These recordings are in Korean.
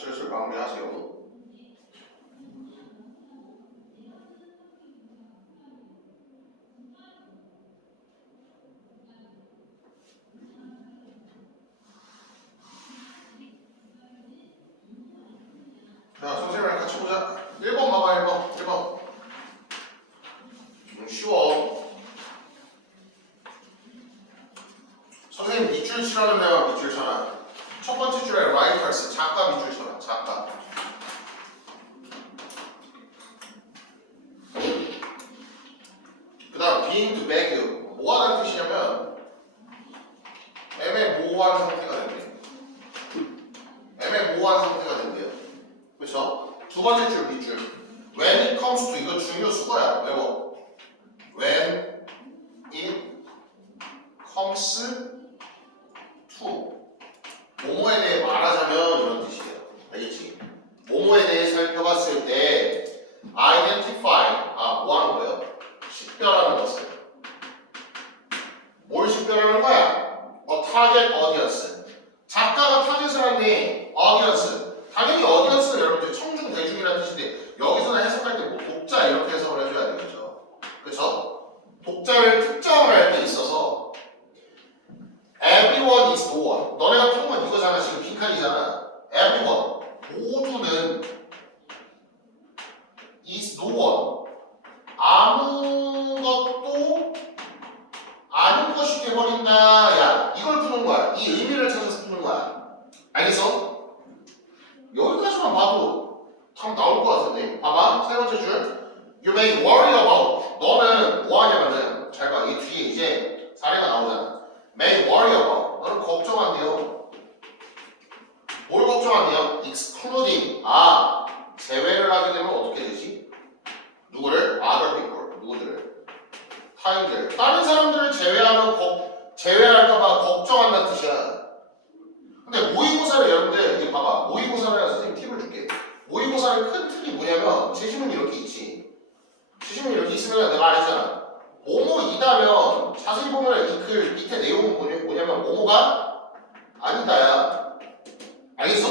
슬슬 마무리하세요. 자, 선생님이랑 같이 보자. 1번 봐봐, 1번. 1번. 좀 쉬워. 선생님 밑줄 치라는 데가 밑줄 쳐라. 첫 번째 줄에 writers, 작가 밑줄 쳐라. 작가. 그 다음 being to beg. 뭐가 다른 뜻이냐면 애매모호한 상태가 된대. 애매모호한 상태가 된대요. 그쵸? 두 번째 줄 밑줄. When it comes to, 이거 중요 수거야. 외워. When it comes to. 뭐뭐에 대해 말하자면 이런 뜻이에요. 알겠지? 뭐뭐에 대해 살펴봤을 때 identify, 뭐 하는 거예요? 식별하는 것을. 뭘 식별하는 거야? target audience. 작가가 타겟을 하니 audience. 당연히 audience는 여러분들 청중 대중이라는 뜻인데 여기서는 해석할 때 뭐 독자 이렇게 해석을 해줘야 되겠죠. 그쵸? 독자를 특정을 할 때 있어서 everyone is no one. 너네가 푼 건 이거잖아. 지금 빈칸이잖아. everyone. 모두는 is no one. 아무것도 아닌 것이 돼버린다. 야, 이걸 푸는 거야. 이 의미를 찾아서 푸는 거야. 알겠어? 여기까지만 봐도 참 나올 것 같은데. 봐봐. 세 번째 줄. You may worry about. 너는 뭐 하냐면은 잘 봐. 이 뒤에 이제 사례가 나오잖아. May worry about. 너는 걱정한대요. 뭘 걱정한대요? Excluding. 제외를 하게 되면 어떻게 되지? 누구를? Other people. 누구들을? 타인들. 다른 사람들을 제외할까봐 걱정한다는 뜻이야. 근데 모의고사를 여러분들 이거 봐봐. 모의고사를 선생님 팁을 줄게. 모의고사의 큰 틀이 뭐냐면 제시문이 이렇게 있지. 제시문이 이렇게 있으면 내가 말했잖아. 뭐뭐이다면 자세히 보면 이 글 밑에 내용은 뭐냐면 뭐뭐가 아니다야. 알겠어?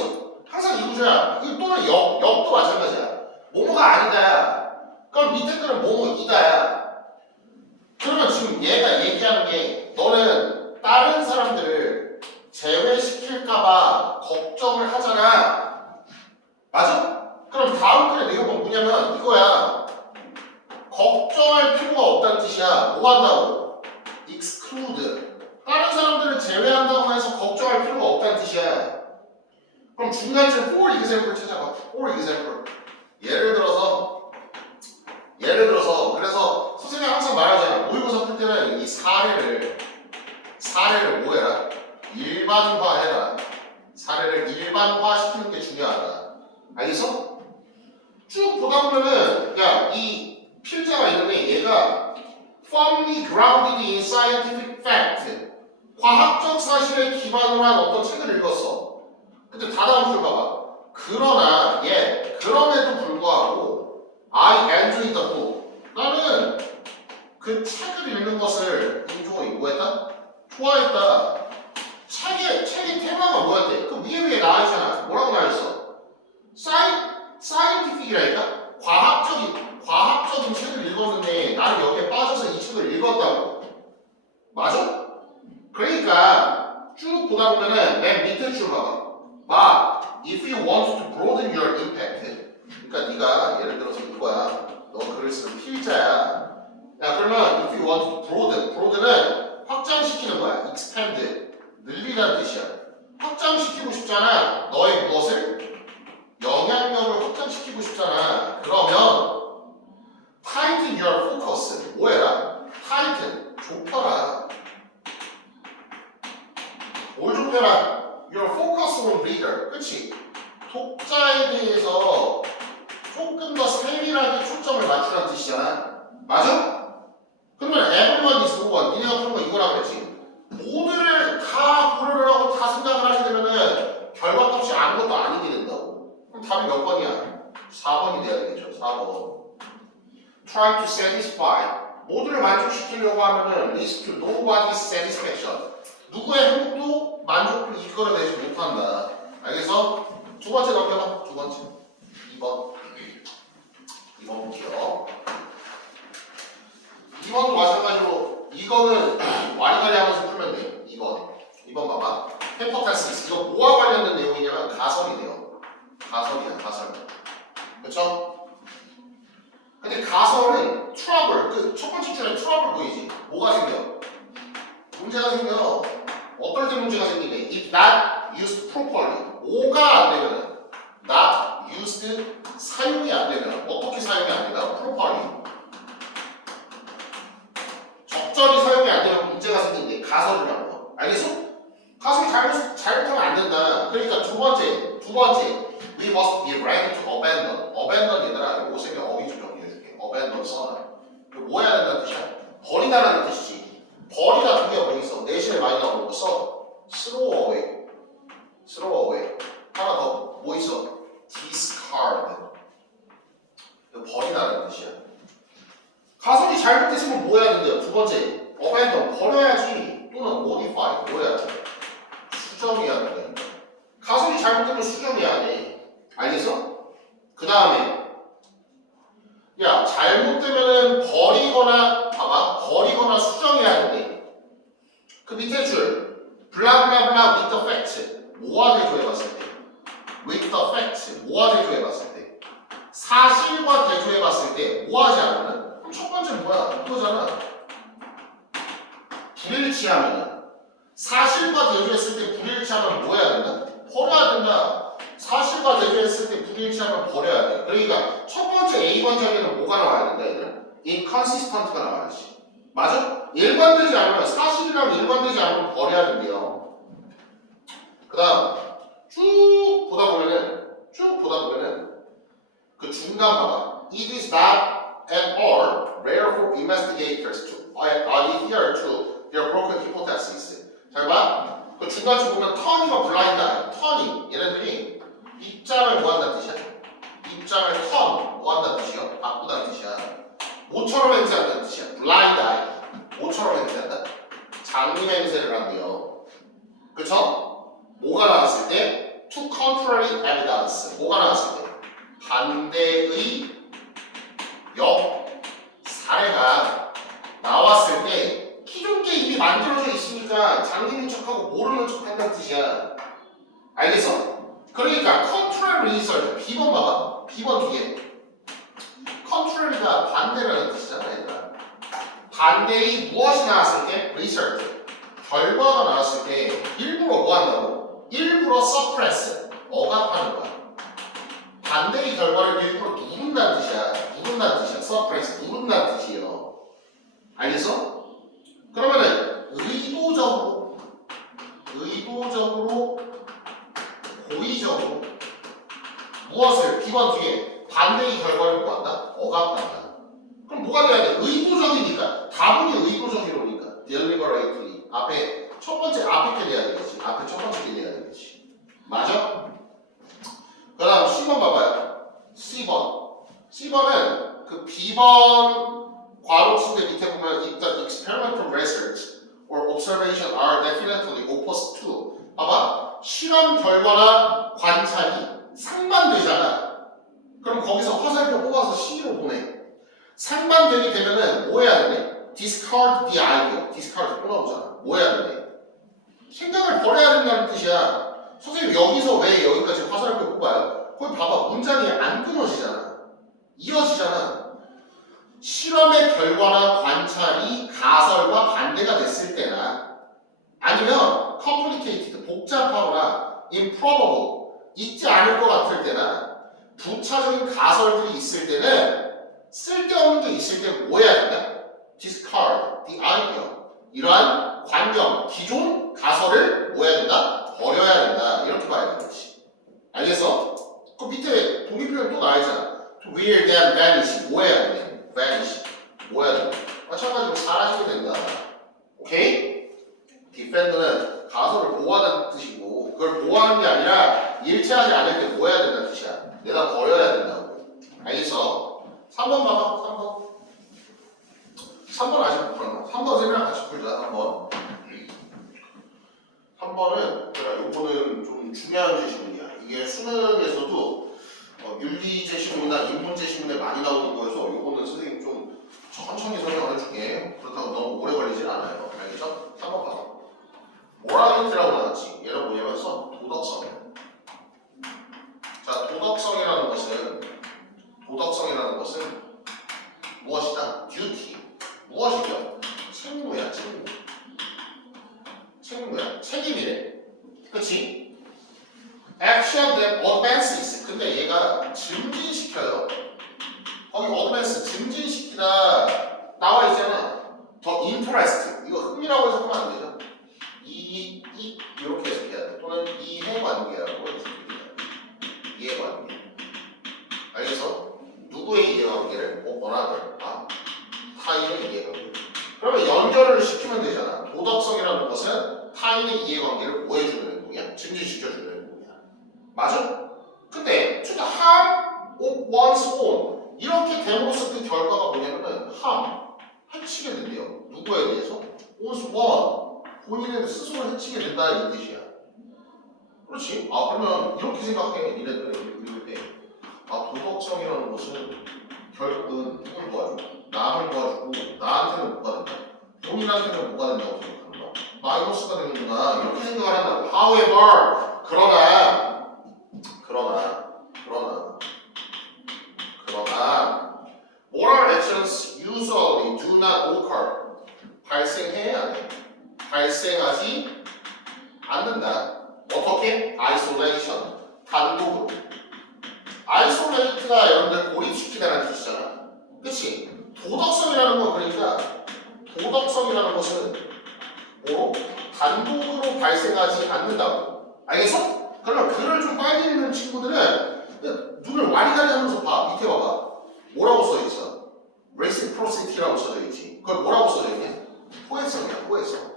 항상 이 구조야. 이거 또는 역도 마찬가지야. 뭐뭐가 아니다야. 그럼 밑에 글은 뭐뭐이다야. 그러면 지금 얘가 얘기하는 게 너는 다른 사람들을 제외시킬까봐 걱정을 하잖아. 맞아? 그럼 다음 글의 내용은 뭐냐면 이거야. 걱정할 필요가 없다는 뜻이야. 뭐 한다고? exclude. 다른 사람들을 제외한다고 해서 걱정할 필요가 없다는 뜻이야. 그럼 중간쯤 for example 찾아봐. for example. 예를 들어서 그래서 선생님이 항상 말하잖아. 모의고사 풀 때는 이 사례를 뭐 해라? 일반화해라. 사례를 일반화시키는 게 중요하다. 알겠어? 쭉 보다 보면은 이 필자가 있는데 얘가 firmly grounded in scientific fact. 과학적 사실에 기반으로 한 어떤 책을 읽었어. 근데 다다음 줄 봐봐. 그럼에도 불구하고 I enjoyed the book. 나는 그 책을 읽는 것을 뭐했다? 좋아했다. 책의 테마가 뭐였대? 그 위에 나와있잖아. 뭐라고 나와있어? scientific이라니까? 과학적인 책을 읽었는데 나는 여기에 빠져서 이 책을 읽었다고. 맞아? 그러니까 쭉 보다 보면은 맨 밑에 줄 봐봐. If you want to broaden your impact. 그러니까 네가 예를 들어서 이거야. 너 글을 쓰는 필자야. 야, 그러면 if you want to broaden은 확장시키는 거야. expand. 늘리라는 뜻이야. 확장시키고 싶잖아. 너의 무엇을? 영향력을 확장시키고 싶잖아. 그러면 tighten your focus. 뭐해라? tighten. 좁혀라. 뭘 좁혀라? Your focus on reader. 그치? 독자에 대해서 조금 더 세밀하게 초점을 맞추라는 뜻이잖아. 맞아? 그러면 everyone is no one. 니네가 푸는 거 이거라고 했지. 모두를 다 고려를 하고 다 생각을 하게 되면은 결과값이 아무것도 아니게 된다고. 그럼 답이 몇 번이야? 4번이 돼야 되겠죠. 4번. Try to satisfy. 모두를 만족시키려고 하면은 leads to nobody's satisfaction. 누구의 행복도 만족을 이끌어내지 못한다. 알겠어? 두 번째 넘겨봐. 두 번째. 2번. 2번 볼게요. 2번도 마찬가지로 이거는 와리가리 하면서 풀면 돼. 2번 봐봐. 템포탈시스. 이거 뭐와 관련된 내용이냐면 가설이네요. 가설이야, 가설. 그쵸? 근데 가설은 트러블, 그 첫 번째 줄에 트러블 보이지? 뭐가 생겨? 문제가 생겨. 어떨 때 문제가 생기네? If not used properly. 뭐가 안 되면은 not used 사용이 안 되면 어떻게 사용이 안 된다? properly. 적절히 사용이 안 되면 문제가 생긴데 가설이라고. 알겠어? 가설이 잘못하면 안 된다. 그러니까 두 번째. We must be ready to abandon. abandon 얘들아 이거 생겨 어휘 좀 정리해줄게. abandon 써놔. 이거 뭐 해야 된다는 뜻이야? 버리다라는 뜻이지. 버리다 두 개가 뭐 있어? 내신에 많이 나오는 거 써. throw away. 하나 더 뭐 있어? discard. 이거 버리다라는 뜻이야. 가설이 잘못됐으면 뭐 해야 된대요? 두 번째, abandon 버려야지. 또는 modify 뭐 해야 돼? 수정해야 돼. 가설이 잘못되면 수정해야 돼. 알겠어? 그 다음에 야 잘못되면은 버리거나 수정해야 돼. 그 밑에 줄 블라블라블라 with the fact 뭐와 대조해봤을 때 with the fact 뭐와 대조해봤을 때 사실과 대조해봤을 때 뭐하지 않으면 그럼 첫 번째는 뭐야? 이거잖아. 불일치하면 사실과 대조했을 때 불일치하면 뭐 해야 된다? 버려야 된다. 사실과 대조했을 때 불일치하면 버려야 돼. 그러니까 첫 번째 A번 정에는 뭐가 나와야 된다 얘들아? inconsistent가 나와야지. 맞아? 일관되지 않으면 사실이랑 일관되지 않으면 버려야 된대요. 그 다음 쭉 보다 보면은 그 중간 봐봐. It is not at all rare for investigators to adhere to their broken hypotheses. 잘 봐. 그 중간쯤 보면 턴이와 블라인드 턴이 얘네들이 입장을 뭐 한다는 뜻이야? 입장을 뭐 한다는 뜻이야? 바꾸다는 뜻이야. 모처럼 행세한다는 뜻이야. 블라인드 아이 모처럼 행세한다. 장님 행세를 한대요. 그쵸? 뭐가 나왔을 때? To contrary evidence. 뭐가 나왔을 때? 반대의 사례가 나왔을 때 기존 게 이미 만들어져 있으니까 장님인 척하고 모르는 척 한다는 뜻이야. 알겠어? 그러니까 contrary result B번 봐봐. B번 뒤에 contrary가 반대라는 뜻이잖아 얘들아. 반대의 무엇이 나왔을 때 result 결과가 나왔을 때 일부러 뭐 한다고? 일부러 suppress 억압하는 거야. 반대의 결과를 일부러 누른다는 뜻이야. suppress 누른다는 뜻이에요. 알겠어? 그러면은 의도적으로 고의적으로 무엇을 B번 뒤에 반대의 결과를 뭐한다? 억압한다. 그럼 뭐가 돼야 돼? 의도적이니까 다분히 의도적이로니까 deliberately 앞에 첫 번째 앞에 게 돼야 되겠지. 앞에 첫 번째 게 돼야 되겠지. 맞아? 그 다음 C번 봐봐요. C번은 그 B번 괄호치인데 밑에 보면 if the experimental research or observation are definitely opposed to 봐봐. 실험 결과나 관찰이 상반되잖아. 그럼 거기서 화살표 뽑아서 C로 보내. 상반되게 되면은 뭐 해야 되네? discard the idea. discard 또 나오잖아. 뭐 해야 되네? 생각을 버려야 된다는 뜻이야. 선생님 여기서 왜 여기까지 화살표 뽑아요? 거기 봐봐. 문장이 안 끊어지잖아. 이어지잖아. 실험의 결과나 관찰이 가설과 반대가 됐을 때나 아니면 complicated, 복잡하거나 improbable, 있지 않을 것 같을 때나 부차적인 가설들이 있을 때는 쓸데없는 게 있을 때 뭐 해야 된다? discard the idea. 이러한 관념, 기존 가설을 뭐 해야 된다? 버려야 된다. 이렇게 봐야 되겠지. 알겠어? 그 밑에 동의표현 또 나와있잖아. To will then vanish. 뭐 해야 돼? vanish. 뭐 해야 돼? 마찬가지로 사라지게 된다. 오케이? defend는 가설을 보호하는 뜻이고 그걸 보호하는 게 아니라 일치하지 않을 때 뭐 해야 된다는 뜻이야. 내가 버려야 된다고. 알겠어? 3번 봐봐. 3번 아직 못 풀었나? 3번 쌤이랑 같이 풀자. 3번은 요거는 좀 중요한 지식이야. 이게 수능 않아요. 알겠죠? 한번 봐. 모랄리티라고 나왔지. 얘는 뭐냐면 도덕성이야. 자, 도덕성이라는 것은 무엇이다? duty. 무엇이죠? 책무야, 책무. 책무야. 책임이래. 그치? action that advances. 근데 얘가 증진시켜요. 거기 advance, 증진시키다 나와 있잖아. 더 interest. 이거 흥미라고 해석하면 안 되죠. 이렇게 해석해야 돼. 또는 이해관계라고 해석해야 돼. 이해관계. 알겠어? 누구의 이해관계를 원하든 타인의 이해관계. 그러면 연결을 시키면 되잖아. 도덕성이라는 것은 타인의 이해관계를 뭐 해주는 행동이야? 증진시켜주는 행동이야. 맞아? 근데 to the harm of one's own 이렇게 됨으로써 그 결과가 뭐냐면은 해치게 된대요. 누구에 대해서? one's own 본인의 스스로 해치게 된다 이 뜻이야. 그렇지? 그러면 이렇게 생각해. 니네들 읽을 때 도덕성이라는 것은 결국은 누굴 도와주고 남을 도와주고 나한테는 뭐가 된다. 본인한테는 뭐가 된다고 생각하는 거야. 마이너스가 되는구나. 이렇게 생각을 한다고. However, 그러나 moral actions usually do not occur. 발생해야 안 돼. 발생하지 않는다. 어떻게? isolation. 단독으로. isolate가 여러분들 고립시키다라는 뜻이잖아. 그치? 도덕성이라는 건 그러니까 도덕성이라는 것은 뭐로? 단독으로 발생하지 않는다고. 알겠어? 그러면 글을 좀 빨리 읽는 친구들은 눈을 와리가리 하면서 봐. 밑에 봐봐. 뭐라고 써있어? reciprocity라고 써져있지. 그걸 뭐라고 써져있냐? 호혜성이야. 호혜성.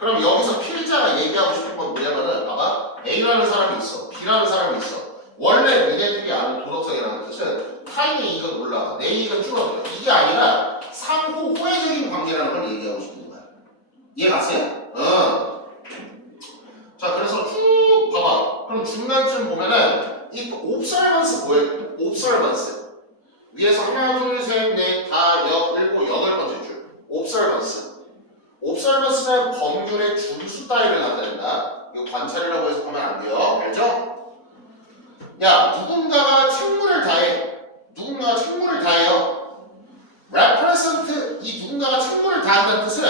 그럼 여기서 필자가 얘기하고 싶은 건 뭐냐면은 봐봐. A라는 사람이 있어. B라는 사람이 있어. 원래 얘네들이 아는 도덕성이라는 뜻은 타인의 이익은 올라가. 내 이익은 줄어들어. 이게 아니라 상호 호혜적인 관계라는 걸 얘기하고 싶은 거야. 이해 갔어요? 자, 그래서 쭉 봐봐. 그럼 중간쯤 보면은 이 observance 뭐예요? observance. 위에서 하나, 둘, 셋, 넷, 다, 일곱, 여덟 번째 줄. observance. observance는 법률의 준수 따위를 나타낸다. 이거 관찰이라고 해석하면 안 돼요. 알죠? 야, 누군가가 책무를 다해. 누군가가 책무를 다해요. represent, 이 누군가가 책무를 다한다는 뜻은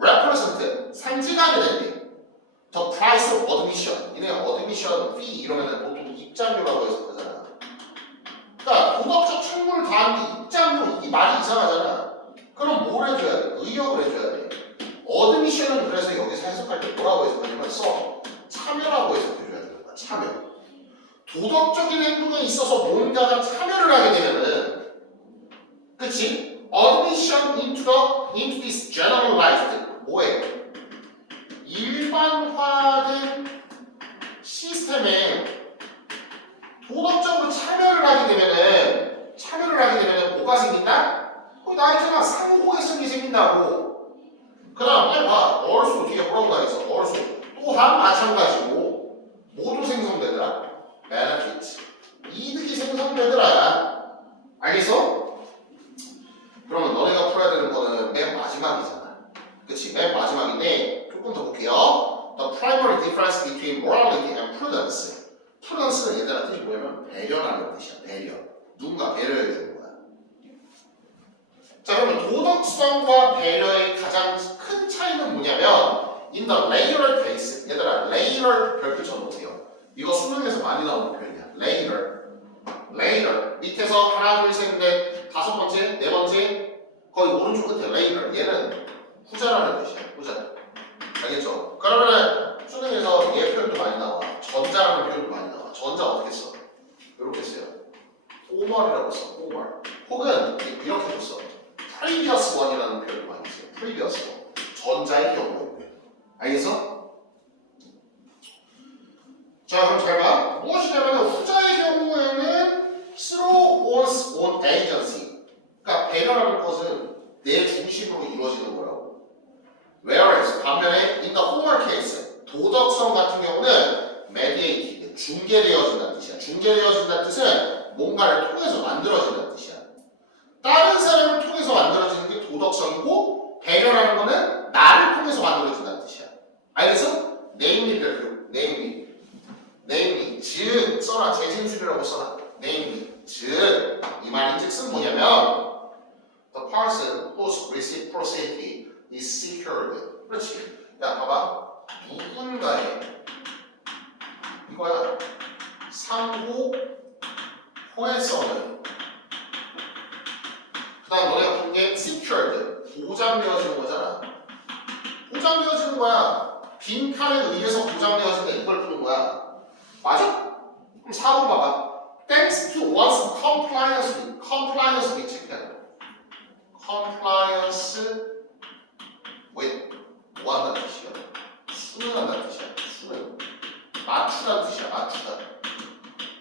represent, 상징하게 된대. The price of admission. 이네 admission fee 이러면 보통 입장료라고 해석하잖아. 그러니까 도덕적 책무를 다하는데 입장료, 이 말이 이상하잖아. 그럼 뭘 해줘야 돼? 의역을 해줘야 돼. admission은 그래서 여기서 해석할 때 뭐라고 해석하냐면 참여라고 해석해줘야 되는 거야. 참여. 도덕적인 행동에 있어서 뭔가가 참여를 하게 되면은, 그치? admission into this generalized 뭐예요? 일반화된 시스템에 도덕적으로 참여를 하게 되면은 뭐가 생긴다? 나 있잖아. 상호해성이 생긴다고. 그 다음 빨리 봐. also 뒤에 뭐라고 나와있어? also 또한 마찬가지고 모두 생성되더라. benefit. 이득이 생성되더라. 알겠어? 그러면 너네가 풀어야 되는 거는 맨 마지막이잖아. 그치? 맨 마지막인데 조금 더 볼게요. The primary difference between morality and prudence. prudence는 얘들아 뜻이 뭐냐면 배려라는 뜻이야. 배려. 누군가 배려해 주는 거야. 자, 그러면 도덕성과 배려의 가장 큰 차이는 뭐냐면 in the later case. 얘들아 later 별표 쳐놓으세요. 이거 수능에서 많이 나오는 표현이야. later. 밑에서 하나, 둘, 셋, 넷, 다섯 번째, 네 번째, 거의 오른쪽 끝에 later. 얘는 후자라는 뜻이야. 후자. 알겠죠? 그러면은 수능에서 얘 표현도 많이 나와. 전자라는 표현도 많이 나와. 전자 어떻게 써? 이렇게 써요. formal이라고 써. formal. 혹은 이렇게 써. previous one이라는 표현도 많이 써요. previous one. 전자의 경우에. 알겠어? 자, 그럼 잘 봐. 무엇이냐면 후자의 경우에는 through one's own agency. 그러니까 배려라는 것은 내 중심으로 이루어지는 거라고. Whereas 반면에 in the former case 도덕성 같은 경우는 mediated, 중개되어진다는 뜻이야. 중개되어진다는 뜻은 뭔가를 통해서 만들어진다는 뜻이야. 다른 사람을 통해서 만들어지는 게 도덕성이고 배려라는 거는 나를 is secured. 그렇지. 야, 봐봐. 누군가의 이거야. 상호 호혜성은 그 다음 너네가 본 게 secured. 보장되어지는 거잖아. 보장되어지는 거야. 빈칸에 의해서 보장되어진다. 이걸 푸는 거야. 맞아? 그럼 4번 봐봐. Thanks to one's compliance with 체크하는 거. compliance with 뭐 한다는 뜻이야? 수능한다는 뜻이야. 수능. 맞추다는 뜻이야. 맞추다.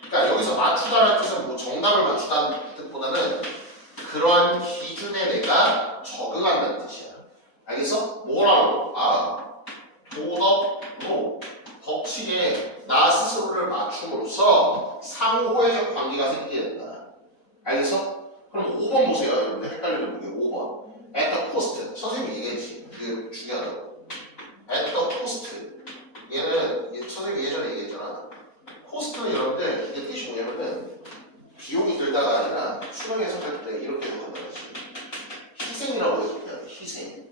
그러니까 여기서 맞추다라는 뜻은 뭐 정답을 맞추다는 뜻보다는 그러한 기준에 내가 적응한다는 뜻이야. 알겠어? 뭐라고? 도덕로 법칙에 나 스스로를 맞춤으로써 상호회적 관계가 생기게 된다. 알겠어? 그럼 5번 보세요. 여러분들 헷갈리는 게 5번. At the cost. 선생님이 얘기했지. 그게 중요하다고. At the cost. 얘는 선생님이 예전에 얘기했잖아. 코스트는 여러분들 이게 뜻이 뭐냐면은 비용이 들다가 아니라 수능에서 할 때 이렇게 해석한다는 거지. 희생이라고 해석해야 돼. 희생.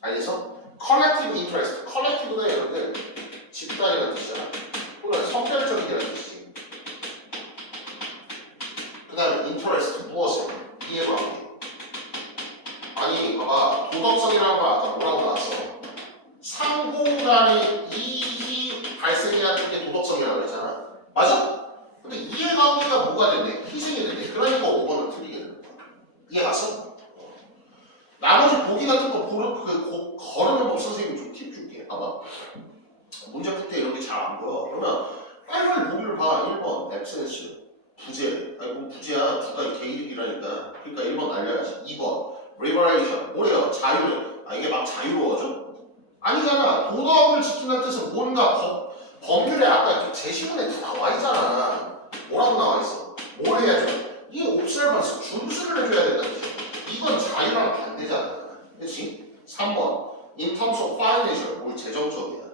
알겠어? Collective interest. Collective는 여러분들 집단이라는 뜻이잖아. 또는 선별적이라는 뜻이지. 그 다음에 interest. 무엇을? 이해관계. 아니 봐봐. 도덕성이라는 거 아까 뭐라고 나왔어? 상호 간의 이익이 발생해야 되는 게 도덕성이라고 했잖아. 맞아? 근데 이해관계가 뭐가 됐네? 희생이 됐네. 그러니까 5번은 틀리게 되는 거야. 이해 갔어? 나머지 보기 같은 거 거르는 법 선생님이 좀 팁 줄게. 봐봐. 문제 풀 때 이런 게 잘 안 보여. 그러면 빨리빨리 보기를 봐. 1번 absence. 부재. 아니 뭐 부재야. 두가 개이득이라니까. 그러니까 1번 알려야지. 2번 liberation. 뭐래요? 자유. 이게 막 자유로워져? 아니잖아. 도덕을 지킨다는 뜻은 뭔가 법률에 아까 제시문에 다 나와 있잖아. 뭐라고 나와 있어? 뭘 해야죠? 이게 옵설번스 준수를 해줘야 된다는 뜻이야. 이건 자유랑 반대잖아. 그렇지? 3번 in terms of financial. 뭘 재정적이야.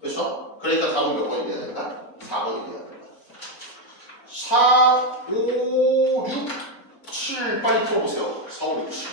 그렇죠? 그러니까 답은 몇 번이 돼야 된다? 4번이 돼야 된다. 4, 5, 6, 7 빨리 풀어보세요. 4, 5, 6, 7.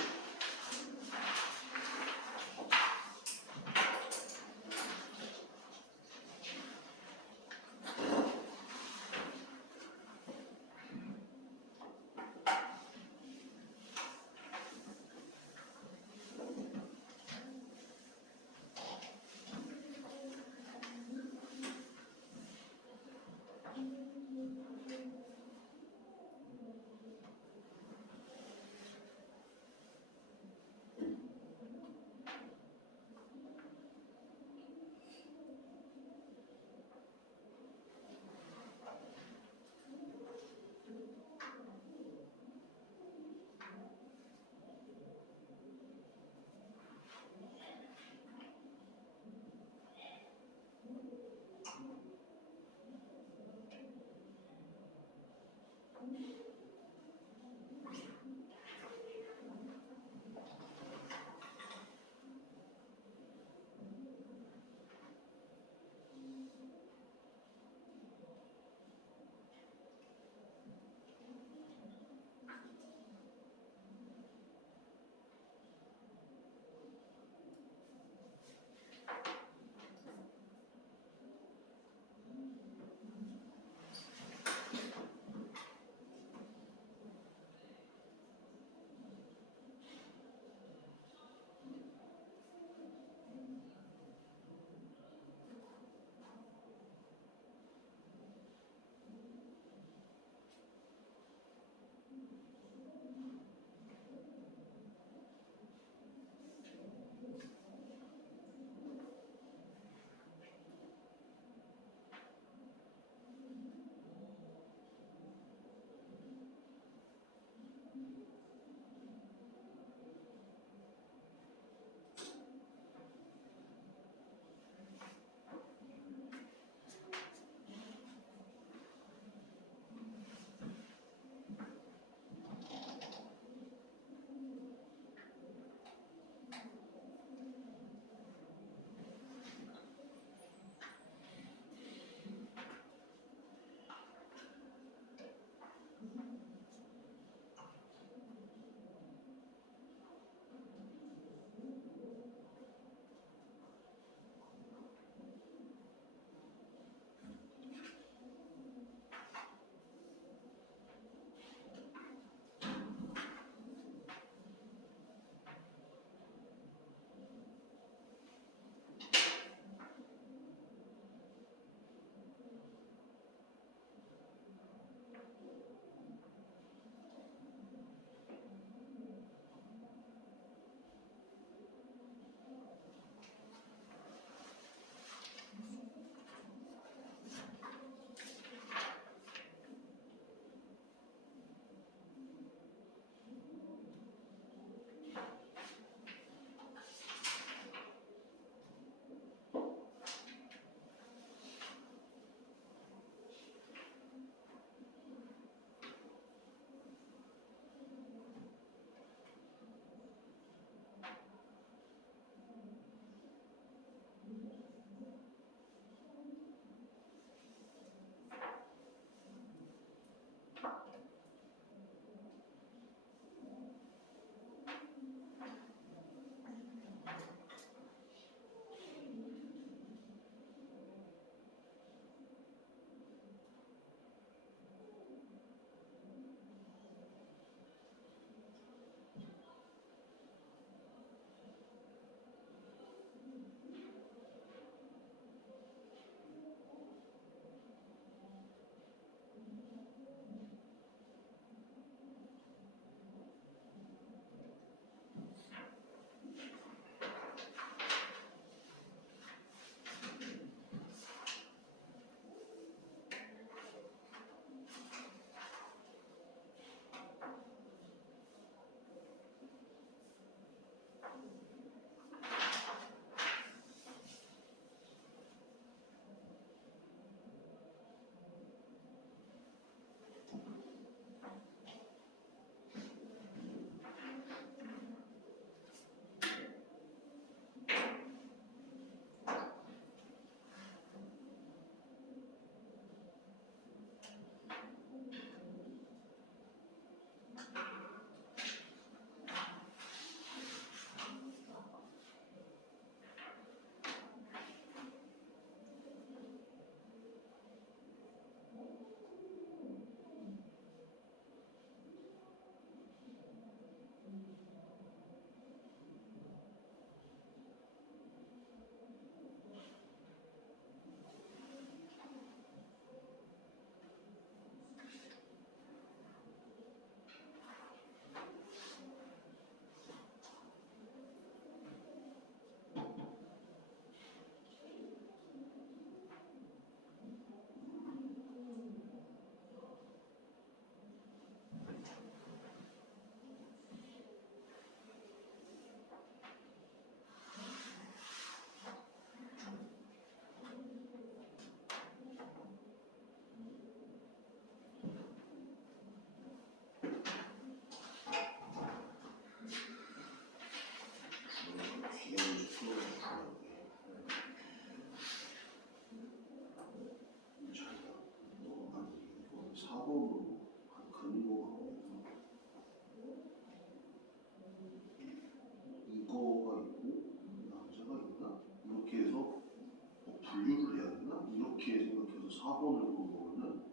4번을 보면은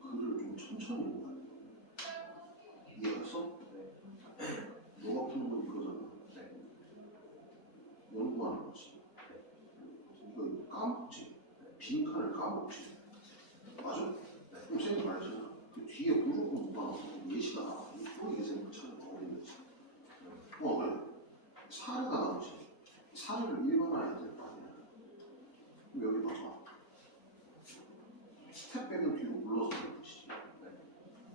글을 좀 천천히 읽어야 돼. 이해했어? 네. 너가 푸는 건 이거잖아. 네. 연구하는 거지. 이거 까먹지. 빈칸을 까먹지. 맞아? 네. 그럼 쌤이 말했잖아. 그 뒤에 무조건 못 봐서 예시가 나와. 이게 쌤이 참 어린거지. 그래. 사례가 나오지. 사례를 읽어놔야 될 거 아니야. 그럼 여기 봐봐. 스텝백은 뒤로 물러서 그런 뜻이지.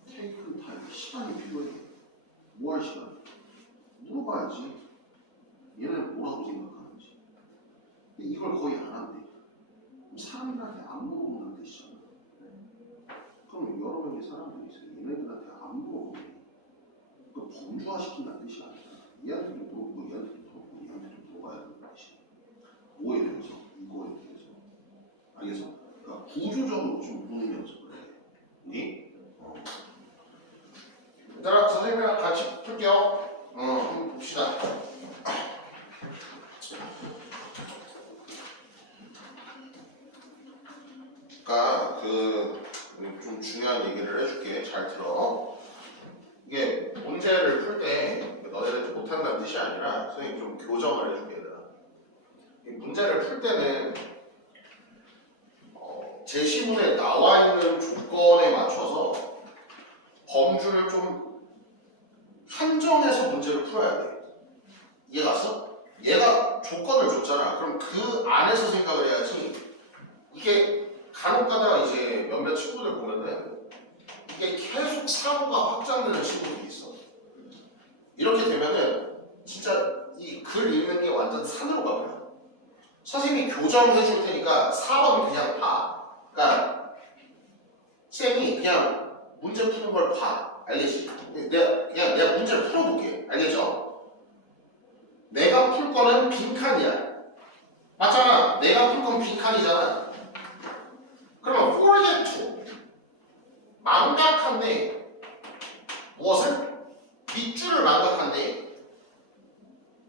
테이크 타임, 시간이 필요해. 뭐 할 시간? 물어봐야지. 얘는 뭐라고 생각하는지. 근데 이걸 거의 안 한대. 그럼 사람들한테 안 물어보는 뜻이잖아. 그럼 여러 명의 사람들이 있어요. 얘네들한테 안 물어보네. 그 범주화시킨다는 뜻이 아니야. 얘한테도 물어보고, 얘한테도 물어보고, 얘한테도 물어봐야 되는 뜻이야. 뭐에 대해서? 이거에 대해서. 알겠어? 그러니까 구조적으로 좀 보는 연습을 해. 니? 얘들아, 선생님이랑 같이 풀게요. 한번 봅시다. 그러니까 좀 중요한 얘기를 해줄게. 잘 들어. 이게 문제를 풀 때 너네들 못한다는 뜻이 아니라 선생님 좀 교정을 해줄게. 얘들아. 이 문제를 풀 때는 제시문에 나와 있는 조건에 맞춰서 범주를 좀 한정해서 문제를 풀어야 돼. 이해갔어? 얘가 조건을 줬잖아. 그럼 그 안에서 생각을 해야지. 이게 간혹 가다가 이제 몇몇 친구들 보면은 이게 계속 사고가 확장되는 친구들이 있어. 이렇게 되면은 진짜 이 글 읽는 게 완전 산으로 가버려. 선생님이 교정해 줄 테니까 4번 그냥 봐. 그러니까 쌤이 그냥 문제 푸는 걸 봐. 알겠지? 내가 문제를 풀어볼게. 알겠죠? 내가 풀 거는 빈칸이야. 맞잖아. 내가 풀 건 빈칸이잖아. 그러면 forget to 망각한데 무엇을? 밑줄을 망각한데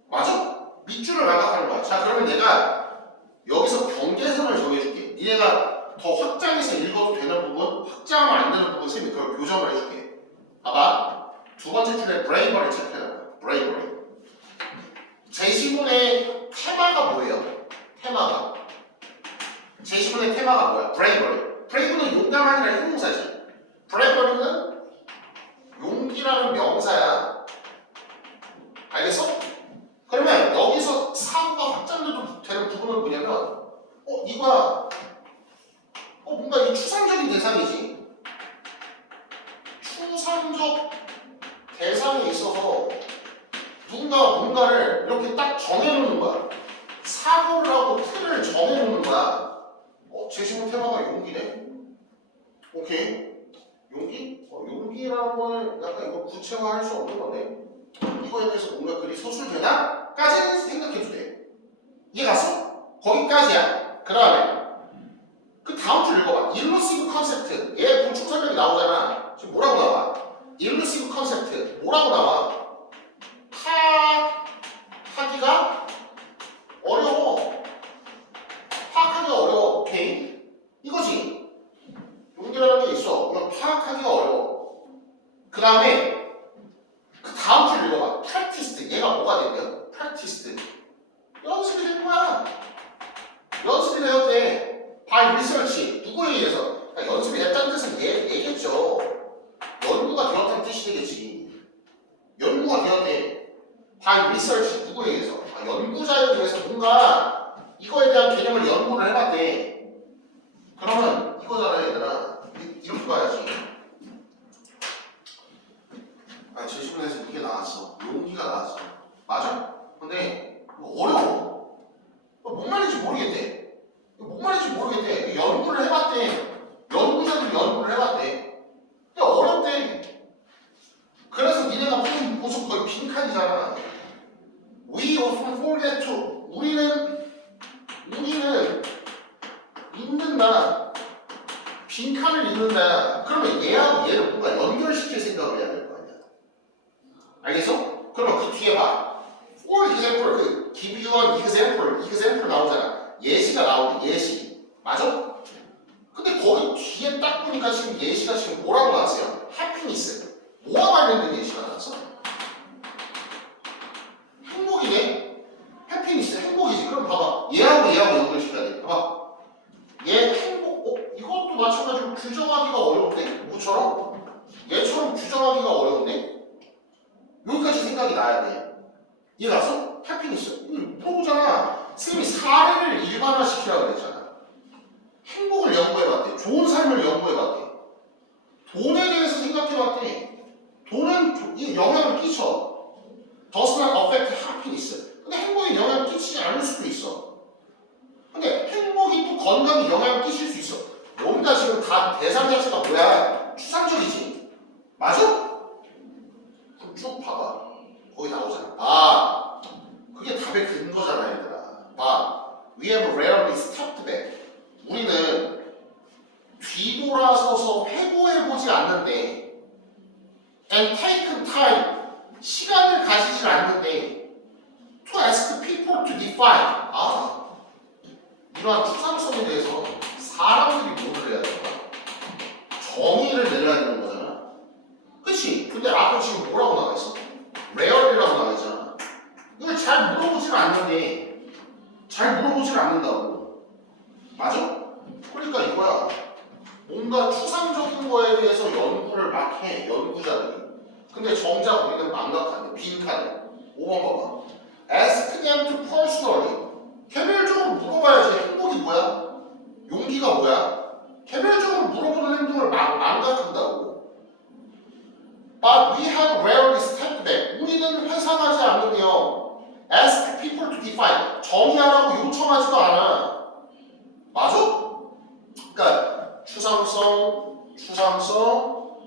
맞아? 밑줄을 망각하는 거야. 자, 그러면 내가 여기서 경계선을 정해줄게. 니네가 더 확장해서 읽어도 되는 부분, 확장하면 안 되는 부분 쌤이 그걸 교정을 해줄게. 봐봐. 두 번째 줄에 bravery 체크해봐. bravery. 제시문의 테마가 뭐예요? 테마가. 제시문의 테마가 뭐야? bravery. brave는 용감한이라는 형용사지. bravery는 용기라는 명사야. 알겠어? 그러면 여기서 사고가 확장돼도 되는 부분은 뭐냐면 이거야. 뭔가 이 추상적인 대상이지. 추상적 대상에 있어서 누군가가 뭔가를 이렇게 딱 정해놓는 거야. 사고를 하고 틀을 정해놓는 거야. 제시문 테마가 용기네. 오케이. 용기? 용기라는 거는 약간 이거 구체화할 수 없는 건데 이거에 대해서 뭔가 글이 서술되나? 까지는 생각해도 돼. 이해갔어? 거기까지야. 그 다음에 그 다음 줄 읽어봐. 일루시브 컨셉트. 얘 보충 설명이 나오잖아. 지금 뭐라고 나와? 일루시브 컨셉트. 뭐라고 나와? 파악하기가 어려워. 파악하기가 어려워. 오케이? 이거지. 용기라는 게 있어. 이건 파악하기가 어려워. 그 다음에 그 다음 줄 읽어봐. practiced. 얘가 뭐가 되냐? practiced. 연습이 된 거야. 연습이 되었대. by research. 누구에 의해서? 그러니까 연습이 됐다는 뜻은 얘겠죠. 연구가 되었다는 뜻이 되겠지. 연구가 되었대. by research. 누구에 의해서? 연구자에 의해서 뭔가 이거에 대한 개념을 연구를 해봤대. 그러면 이거잖아 얘들아. 이렇게 봐야지. 제시문에서 이게 나왔어. 용기가 나왔어. 맞아? 근데 어려워. 뭔 말인지 모르겠대. 뭔 말인지 모르겠대. 연구를 해봤대. 연구자들이 연구를 해봤대. 근데 어렵대. 그래서 니네가 보는 모습 거의 빈칸이잖아. We often forget to. 우리는 읽는다. 빈칸을 읽는다. 그러면 얘하고 얘를 뭔가 연결시킬 생각을 해야 될 거 아니야. 알겠어? 그러면 그 뒤에 봐. For example, give you an example 나오잖아. 예시가 나오는 예시. 맞아? 근데 근데 거기 뒤에 딱 보니까 지금 예시가 지금 뭐라고 나왔어요? 해피니스. 뭐와 관련된 예시가 나왔어? 행복이네? 해피니스, 행복이지. 그럼 봐봐. 얘하고 연결시켜야 돼. 봐봐. 얘 행복, 이것도 마찬가지로 규정하기가 어려운데? 뭐처럼? 얘처럼 규정하기가 어려운데? 여기까지 생각이 나야 돼. 이해가서? 해피니스. 이거 물어보잖아. 쌤이 사례를 일반화시키라고 그랬잖아. 행복을 연구해봤대. 좋은 삶을 연구해봤대. 돈에 대해서 생각해봤대. 돈은 이 영향을 끼쳐. Does not affect happiness. 근데 행복에 영향을 끼치지 않을 수도 있어. 근데 행복이 또 건강에 영향을 끼칠 수 있어. 뭔가 지금 다 대상 자체가 뭐야? 추상적이지. 맞아? 그럼 쭉 봐봐. 거기 나오잖아. 아, 그게 답의 근거잖아, 얘들아. 봐. We have rarely stepped back. 우리는 뒤돌아서서 회고해보지 않는데 and taken time. 시간을 가지질 않는데 to ask people to define. 아, 이러한 추상성에 대해서 사람들이 뭐를 해야 되는 거야? 정의를 내려야 되는 거잖아. 그치? 근데 앞에 지금 뭐라고 나와있어? rarely라고 나와있잖아. 이걸 잘 물어보질 않는데 잘 물어보질 않는다고. 맞아? 그러니까 이거야. 뭔가 추상적인 거에 대해서 연구를 막 해, 연구자들이. 근데 정작 우리는 망각하네, 빈칸에. 5번 봐봐. Ask them to personally. 개별적으로 물어봐야지. 행복이 뭐야? 용기가 뭐야? 개별적으로 물어보는 행동을 망각한다고. But we have rarely stepped back. 우리는 회상하지 않는데요. Ask people to define. 정의하라고 요청하지도 않아. 맞아? 그러니까 추상성,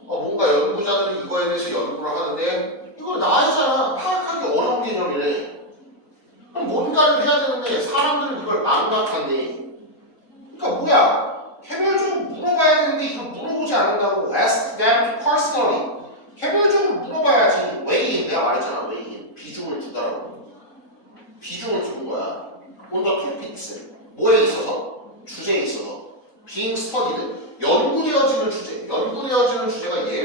뭔가 연구자들이 이거에 대해서 연구를 하는데 이거 나이잖아. 파악하기 어려운 개념이래. 그럼 뭔가를 해야 되는데 사람들은 이걸 망각한대. 그러니까 뭐야? 개별적으로 물어봐야 되는데 이걸 물어보지 않는다고. Ask them personally. 개별적으로 물어봐야지. weigh in. 내가 말했잖아. weigh in. 비중을 두다라고. 비중을 두는 거야. on the topics. 뭐에 있어서? 주제에 있어서. being studied. 연구되어지는 주제. 연구되어지는 주제가